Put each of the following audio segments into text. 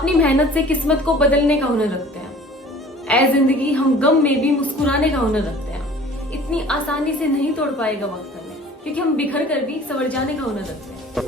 अपनी मेहनत से किस्मत को बदलने का हुनर रखते हैं। ऐ जिंदगी हम गम में भी मुस्कुराने का हुनर रखते हैं। इतनी आसानी से नहीं तोड़ पाएगा वक्त हमें, क्योंकि हम बिखर कर भी संवर जाने का हुनर रखते हैं।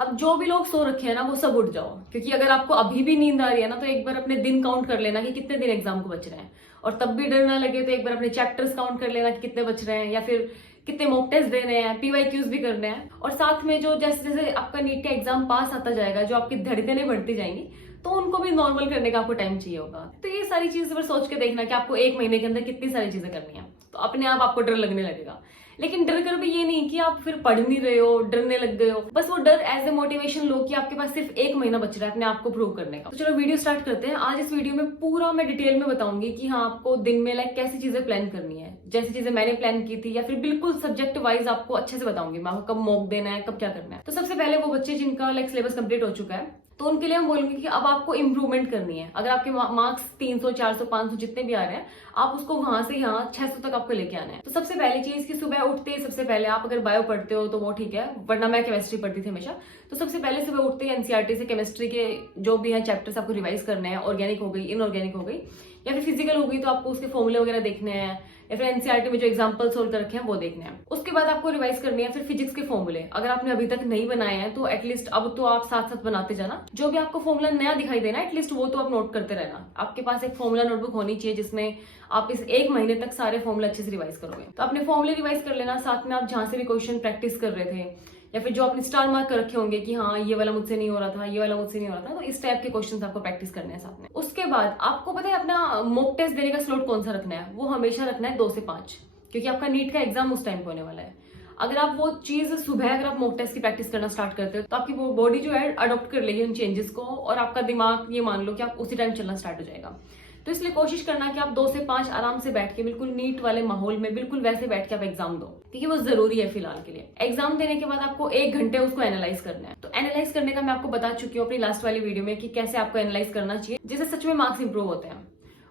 अब जो भी लोग सो रखे हैं ना, वो सब उठ जाओ, क्योंकि अगर आपको अभी भी नींद आ रही है ना, तो एक बार अपने दिन काउंट कर लेना कि कितने दिन एग्जाम को बच रहे हैं। और तब भी डर ना लगे तो एक बार अपने चैप्टर्स काउंट कर लेना कि कितने बच रहे हैं, या फिर कितने मॉक टेस्ट देने हैं, PYQs भी करने हैं। और साथ में जो जैसे जैसे आपका नीट का एग्जाम पास आता जाएगा, जो आपकी धड़कनें बढ़ती जाएंगी, तो उनको भी नॉर्मल करने का आपको टाइम चाहिए होगा। तो ये सारी चीजें पर सोच के देखना कि आपको एक महीने के अंदर कितनी सारी चीजें करनी है, तो अपने आप आपको डर लगने लगेगा। लेकिन डर कर भी ये नहीं कि आप फिर पढ़ नहीं रहे हो, डरने लग गए हो। बस वो डर एज ए मोटिवेशन लो कि आपके पास सिर्फ एक महीना बच रहा है अपने आप को प्रूव करने का। तो चलो वीडियो स्टार्ट करते हैं। आज इस वीडियो में पूरा मैं डिटेल में बताऊंगी कि हाँ, आपको दिन में लाइक कैसी चीजें प्लान करनी है, जैसी चीजें मैंने प्लान की थी, या फिर बिल्कुल सब्जेक्ट वाइज आपको अच्छे से बताऊंगी मैं आपको कब मॉक देना है, कब क्या करना है। तो सबसे पहले वो बच्चे जिनका लाइक सिलेबस कंप्लीट हो चुका है, तो उनके लिए हम बोलेंगे कि अब आपको इंप्रूवमेंट करनी है। अगर आपके मार्क्स 300, 400, 500 जितने भी आ रहे हैं, आप उसको वहां से यहाँ 600 तक आपको लेके आना है। तो सबसे पहली चीज कि सुबह उठते ही सबसे पहले आप अगर बायो पढ़ते हो तो वो ठीक है, वरना मैं केमिस्ट्री पढ़ती थी हमेशा। तो सबसे पहले सुबह उठते ही NCERT से केमिस्ट्री के जो भी हैं चैप्टर्स आपको रिवाइज करने हैं। ऑर्गेनिक हो गई, इनऑर्गेनिक हो गई, या फिर फिजिकल हो गई, तो आपको उसके फॉर्मूले वगैरह देखने हैं, या फिर NCERT में जो एग्जाम्पल सोल्व कर रखे हैं वो देखने हैं। उसके बाद आपको रिवाइज करनी है फिर फिजिक्स के फॉर्मूले। अगर आपने अभी तक नहीं बनाए हैं तो एटलीस्ट अब तो आप साथ साथ बनाते जाना। जो भी आपको फॉर्मूला नया दिखाई देना, एटलीस्ट वो तो आप नोट करते रहना। आपके पास एक फॉर्मूला नोटबुक होनी चाहिए जिसमें आप इस एक महीने तक सारे फॉर्मूले अच्छे से रिवाइज करोगे। तो अपने फॉर्मूले रिवाइज कर लेना, साथ में आप जहां से भी क्वेश्चन प्रैक्टिस कर रहे थे, या फिर जो आपने स्टार मार्क कर रखे होंगे कि हाँ ये वाला मुझसे नहीं हो रहा था, ये वाला मुझसे नहीं हो रहा था, तो इस टाइप के क्वेश्चंस आपको प्रैक्टिस करने हैं साथ में। उसके बाद आपको पता है अपना मॉक टेस्ट देने का स्लॉट कौन सा रखना है, वो हमेशा रखना है 2 से 5, क्योंकि आपका नीट का एग्जाम उस टाइम पे होने वाला है। अगर आप वो चीज सुबह अगर आप मॉक टेस्ट की प्रैक्टिस करना स्टार्ट करते हो, तो आपकी बॉडी जो है अडॉप्ट कर लेगी उन चेंजेस को, और आपका दिमाग ये मान लो कि आप उसी टाइम चलना स्टार्ट हो जाएगा। तो इसलिए कोशिश करना कि आप 2 से 5 आराम से बैठ के, बिल्कुल नीट वाले माहौल में, बिल्कुल वैसे बैठ के आप एग्जाम दो, क्योंकि वो जरूरी है फिलहाल के लिए। एग्जाम देने के बाद आपको 1 घंटे उसको एनालाइज करना है। तो एनालाइज करने का मैं आपको बता चुकी हूँ अपनी लास्ट वाली वीडियो में कि कैसे आपको एनालाइज करना चाहिए, जिससे सच में मार्क्स इंप्रूव होते हैं।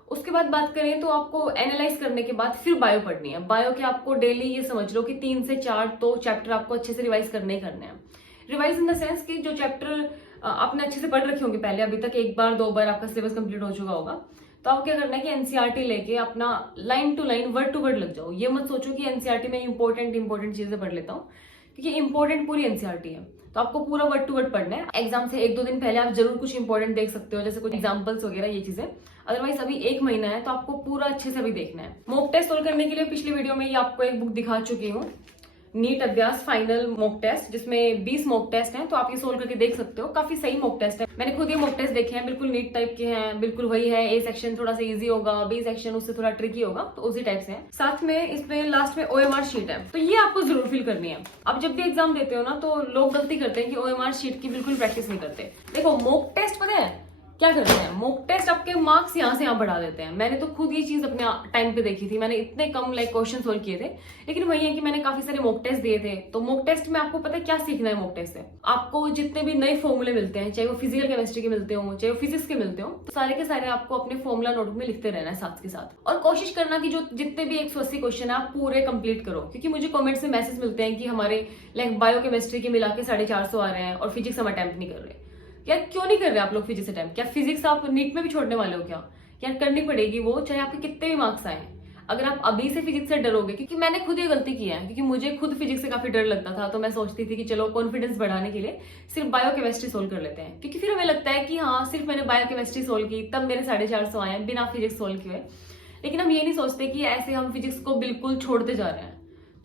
उसके बाद बात करें तो आपको एनालाइज करने के बाद फिर बायो पढ़नी है। बायो के आपको डेली ये समझ लो कि 3 से 4 तो चैप्टर आपको अच्छे से रिवाइज करने ही करने हैं। रिवाइज इन द सेंस कि जो चैप्टर आपने अच्छे से पढ़ रखे होंगे पहले, अभी तक 1 बार 2 बार आपका सिलेबस कंप्लीट हो चुका होगा, तो आपको क्या करना है कि NCERT लेके अपना line to line, word to word लग जाओ। ये मत सोचो कि NCERT में इंपॉर्टेंट चीजें पढ़ लेता हूँ, क्योंकि इंपॉर्टेंट पूरी NCERT है। तो आपको पूरा वर्ड टू वर्ड पढ़ना है। एग्जाम से 1-2 दिन पहले आप जरूर कुछ इंपॉर्टेंट देख सकते हो, जैसे कुछ एग्जांपल्स वगैरह, ये चीजें। अदरवाइज अभी 1 महीना है, तो आपको पूरा अच्छे से अभी देखना है। मॉक टेस्ट सोल्व करने के लिए पिछली वीडियो में ये आपको एक बुक दिखा चुकी हूँ, नीट अभ्यास फाइनल मॉक टेस्ट, जिसमें 20 मॉक टेस्ट हैं। तो आप ये सोल्व करके देख सकते हो, काफी सही मॉक टेस्ट है। मैंने खुद ये मॉक टेस्ट देखे हैं, बिल्कुल नीट टाइप के हैं, बिल्कुल वही है। A सेक्शन थोड़ा सा इजी होगा, B सेक्शन उससे थोड़ा ट्रिकी होगा, तो उसी टाइप से है। साथ में इसमें लास्ट में OMR शीट है, तो ये आपको जरूर फिल करनी है। अब जब भी एग्जाम देते हो ना, तो लोग गलती करते हैं कि OMR शीट की बिल्कुल प्रैक्टिस नहीं करते। देखो, मॉक टेस्ट पता है क्या करते हैं, मॉक टेस्ट आपके मार्क्स यहाँ से यहाँ बढ़ा देते हैं। मैंने तो खुद ये चीज अपने टाइम पे देखी थी। मैंने इतने कम लाइक क्वेश्चन सोल्व किए थे, लेकिन वही है कि मैंने काफी सारे मॉक टेस्ट दिए थे। तो मॉक टेस्ट में आपको पता है क्या सीखना है। मॉक टेस्ट से आपको जितने भी नए फॉर्मूले मिलते हैं, चाहे वो फिजिकल केमिस्ट्री के मिलते हो, चाहे वो फिजिक्स के मिलते हो, तो सारे के सारे आपको अपने फॉर्मूला नोटबुक में लिखते रहना है साथ के साथ। और कोशिश करना कि जो जितने भी 180 क्वेश्चन है आप पूरे कंप्लीट करो, क्योंकि मुझे कमेंट्स में मैसेज मिलते हैं कि हमारे लाइक बायो केमिस्ट्री के मिला के 450 आ रहे हैं और फिजिक्स हम अटेम्प्ट नहीं कर रहे। यार क्यों नहीं कर रहे आप लोग फिजिक्स अटेम्प्ट? क्या फिजिक्स आप नीट में भी छोड़ने वाले हो क्या? यार करनी पड़ेगी वो, चाहे आपके कितने भी मार्क्स आए। अगर आप अभी से फिजिक्स से डरोगे, क्योंकि मैंने खुद ये गलती की है, क्योंकि मुझे खुद फिजिक्स से काफी डर लगता था, तो मैं सोचती थी कि चलो कॉन्फिडेंस बढ़ाने के लिए सिर्फ बायो केमिस्ट्री सोल्व कर लेते हैं, क्योंकि फिर हमें लगता है कि हाँ सिर्फ मैंने बायो केमिस्ट्री सोल्व की तब मेरे 450 आए हैं बिना फिजिक्स सोल्व किए। लेकिन हम ये नहीं सोचते कि ऐसे हम फिजिक्स को बिल्कुल छोड़ते जा रहे हैं,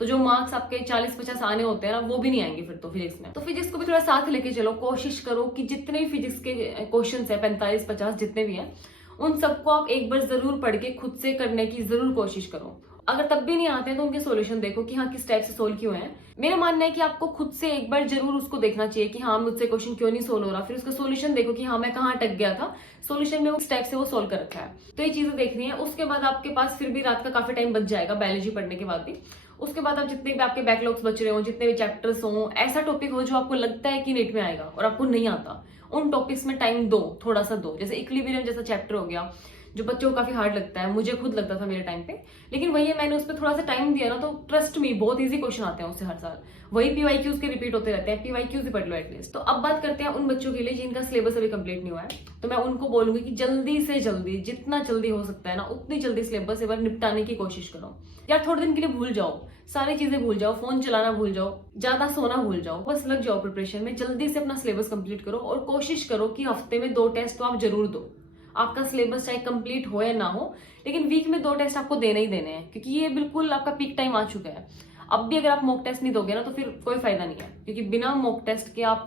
तो जो मार्क्स आपके 40-50 आने होते हैं ना, वो भी नहीं आएंगे फिर तो फिजिक्स में। तो फिजिक्स को भी थोड़ा साथ लेके चलो। कोशिश करो कि जितने भी फिजिक्स के क्वेश्चन है, 45-50 जितने भी हैं, उन सबको आप एक बार जरूर पढ़ के खुद से करने की जरूर कोशिश करो। अगर तब भी नहीं आते हैं तो उनके सॉल्यूशन देखो कि हाँ किस टाइप से सोल्व किए हैं। मेरा मानना है कि आपको खुद से एक बार जरूर उसको देखना चाहिए कि हाँ मुझसे क्वेश्चन क्यों नहीं सोल्व हो रहा, फिर उसका सॉल्यूशन देखो कि हाँ मैं कहाँ अटक गया था, सॉल्यूशन में उस टाइप से वो सोल्व कर रखा है। तो ये चीजें देखनी है। उसके बाद आपके पास फिर भी रात का काफी टाइम बच जाएगा बायोलॉजी पढ़ने के बाद भी। उसके बाद आप जितने भी आपके बैकलॉग्स बच रहे हो, जितने भी चैप्टर्स हो, ऐसा टॉपिक हो जो आपको लगता है कि नीट में आएगा और आपको नहीं आता, उन टॉपिक्स में टाइम दो, थोड़ा सा दो। जैसे इक्विलिब्रियम जैसा चैप्टर हो गया, जो बच्चों को काफी हार्ड लगता है, मुझे खुद लगता था मेरे टाइम पे। लेकिन वही है, मैंने उस पर थोड़ा सा टाइम दिया ना, तो ट्रस्ट मी बहुत इजी क्वेश्चन आते हैं उससे हर साल। वही पीवाईक्यूज के रिपीट होते रहते हैं, पीवाईक्यूज ही पढ़ लो एटलीस्ट। तो अब बात करते हैं उन बच्चों के लिए जिनका सिलेबस अभी कंप्लीट नहीं हुआ है। तो मैं उनको बोलूंगी कि जल्दी से जल्दी, जितना जल्दी हो सकता है ना, उतनी जल्दी सिलेबस एक बार निपटाने की कोशिश करो। यार थोड़े दिन के लिए भूल जाओ, सारी चीजें भूल जाओ, फोन चलाना भूल जाओ, ज्यादा सोना भूल जाओ, बस लग जाओ प्रिपरेशन में। जल्दी से अपना सिलेबस कंप्लीट करो और कोशिश करो कि हफ्ते में 2 टेस्ट तो आप जरूर दो। आपका सिलेबस चाहे कंप्लीट हो या ना हो, लेकिन वीक में 2 टेस्ट आपको देने ही देने हैं, क्योंकि ये बिल्कुल आपका पीक टाइम आ चुका है। अब भी अगर आप मॉक टेस्ट नहीं दोगे ना, तो फिर कोई फायदा नहीं है, क्योंकि बिना मॉक टेस्ट के आप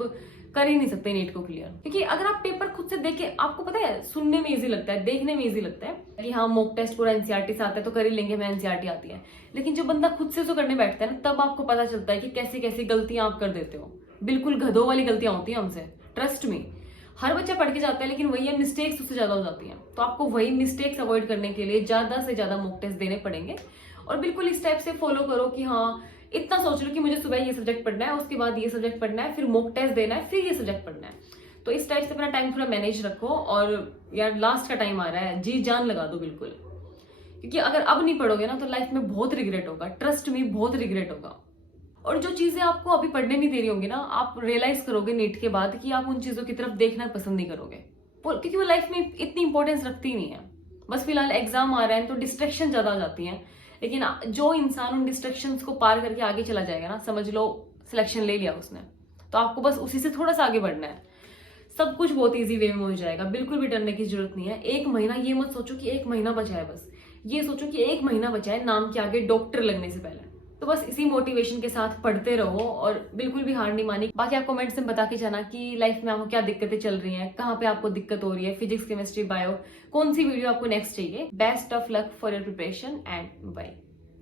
कर ही नहीं सकते नीट को क्लियर। क्योंकि अगर आप पेपर खुद से देख के, आपको पता है सुनने में इजी लगता है, देखने में इजी लगता है कि हाँ मॉक टेस्ट पूरा एनसीईआरटी से आता है तो कर ही लेंगे, हमें एनसीईआरटी आती है। लेकिन जो बंदा खुद से जो करने बैठता है ना, तब आपको पता चलता है कि कैसी कैसी गलतियां आप कर देते हो। बिल्कुल गधों वाली गलतियां होती हैं हमसे, ट्रस्ट मी। हर बच्चा पढ़ के जाता है, लेकिन वही है, मिस्टेक्स उससे ज्यादा हो जाती हैं। तो आपको वही मिस्टेक्स अवॉइड करने के लिए ज्यादा से ज्यादा मॉक टेस्ट देने पड़ेंगे। और बिल्कुल इस टाइप से फॉलो करो कि हाँ, इतना सोच लो कि मुझे सुबह ये सब्जेक्ट पढ़ना है, उसके बाद ये सब्जेक्ट पढ़ना है, फिर मॉक टेस्ट देना है, फिर ये सब्जेक्ट पढ़ना है। तो इस टाइप से अपना टाइम थोड़ा मैनेज रखो। और यार लास्ट का टाइम आ रहा है, जी जान लगा दो बिल्कुल, क्योंकि अगर अब नहीं पढ़ोगे ना तो लाइफ में बहुत रिग्रेट होगा, ट्रस्ट में बहुत रिग्रेट होगा। और जो चीजें आपको अभी पढ़ने नहीं दे रही होंगी ना, आप रियलाइज करोगे नीट के बाद कि आप उन चीजों की तरफ देखना पसंद नहीं करोगे, क्योंकि वो लाइफ में इतनी इंपॉर्टेंस रखती नहीं है। बस फिलहाल एग्जाम आ रहा है तो डिस्ट्रैक्शन ज्यादा आ जाती हैं, लेकिन जो इंसान उन डिस्ट्रैक्शंस को पार करके आगे चला जाएगा ना, समझ लो सिलेक्शन ले लिया उसने, तो आपको बस उसी से थोड़ा सा आगे बढ़ना है। सब कुछ बहुत इजी वे में हो जाएगा, बिल्कुल भी डरने की जरूरत नहीं है। 1 महीना, ये मत सोचो कि 1 महीना बचा है, बस ये सोचो कि 1 महीना बचा है नाम के आगे डॉक्टर लगने से पहले। तो बस इसी मोटिवेशन के साथ पढ़ते रहो और बिल्कुल भी हार नहीं मानी। बाकी आप कमेंट्स में बता के जाना कि लाइफ में आपको क्या दिक्कतें चल रही हैं, कहाँ पे आपको दिक्कत हो रही है, फिजिक्स केमिस्ट्री बायो, कौन सी वीडियो आपको नेक्स्ट चाहिए। Best of luck for your preparation and bye.